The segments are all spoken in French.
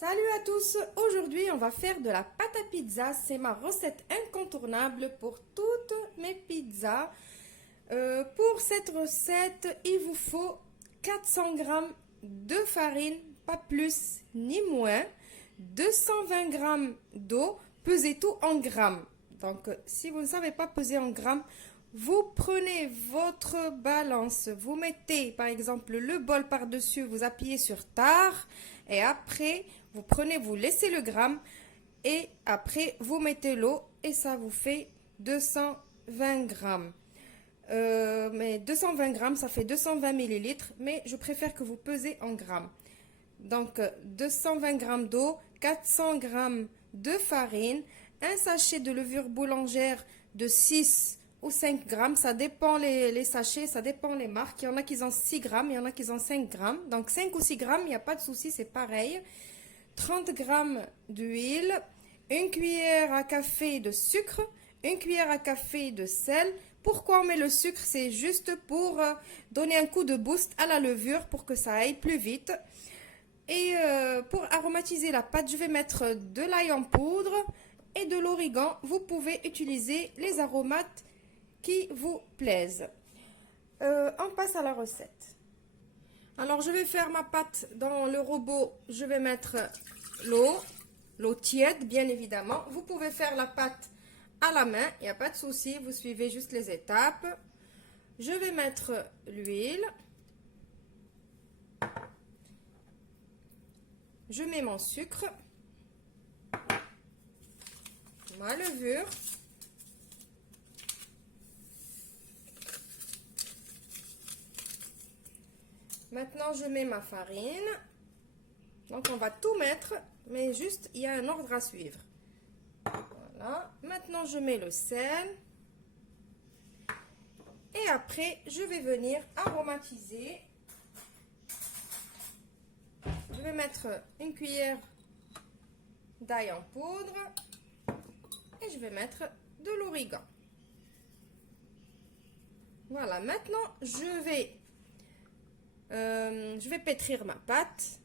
Salut à tous! Aujourd'hui, on va faire de la pâte à pizza. C'est ma recette incontournable pour toutes mes pizzas. Pour cette recette, il vous faut 400 g de farine, pas plus ni moins, 220 g d'eau, pesez tout en grammes. Donc, si vous ne savez pas peser en grammes, vous prenez votre balance, vous mettez par exemple le bol par-dessus, vous appuyez sur tare et après vous laissez le gramme et après vous mettez l'eau et ça vous fait 220 grammes. Mais 220 grammes ça fait 220 millilitres, mais je préfère que vous pesez en grammes. Donc 220 grammes d'eau, 400 grammes de farine, un sachet de levure boulangère de 6 ou 5 grammes, ça dépend les sachets, ça dépend les marques. Il y en a qui ont 6 grammes, il y en a qui ont 5 grammes. Donc 5 ou 6 grammes, il n'y a pas de souci, c'est pareil. 30 grammes d'huile, une cuillère à café de sucre, une cuillère à café de sel. Pourquoi on met le sucre? C'est juste pour donner un coup de boost à la levure pour que ça aille plus vite. Et pour aromatiser la pâte, je vais mettre de l'ail en poudre et de l'origan. Vous pouvez utiliser les aromates qui vous plaisent. On passe à la recette. Alors, je vais faire ma pâte dans le robot. Je vais mettre l'eau tiède, bien évidemment. Vous pouvez faire la pâte à la main, il n'y a pas de souci. Vous suivez juste les étapes. Je vais mettre l'huile. Je mets mon sucre, ma levure. Maintenant, je mets ma farine. Donc, on va tout mettre, mais juste, il y a un ordre à suivre. Voilà. Maintenant, je mets le sel. Et après, je vais venir aromatiser. Je vais mettre une cuillère d'ail en poudre. Et je vais mettre de l'origan. Voilà. Maintenant, je vais pétrir ma pâte.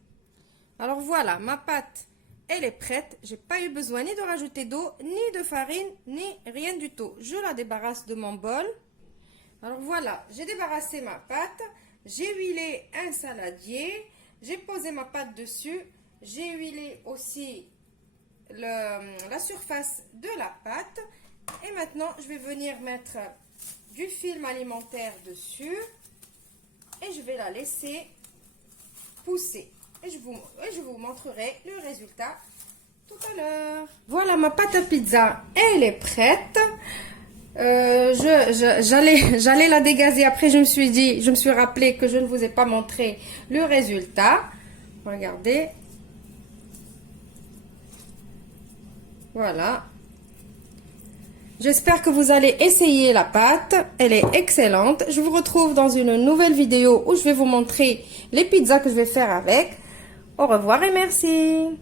Alors voilà, ma pâte, elle est prête. J'ai pas eu besoin ni de rajouter d'eau, ni de farine, ni rien du tout. Je la débarrasse de mon bol. Alors voilà, j'ai débarrassé ma pâte. J'ai huilé un saladier. J'ai posé ma pâte dessus. J'ai huilé aussi la surface de la pâte. Et maintenant, je vais venir mettre du film alimentaire dessus. Et je vais la laisser pousser. Et je vous montrerai le résultat tout à l'heure. Voilà, ma pâte à pizza, elle est prête. J'allais la dégazer. Après, je me suis rappelé que je ne vous ai pas montré le résultat. Regardez. Voilà. J'espère que vous allez essayer la pâte. Elle est excellente. Je vous retrouve dans une nouvelle vidéo où je vais vous montrer les pizzas que je vais faire avec. Au revoir et merci.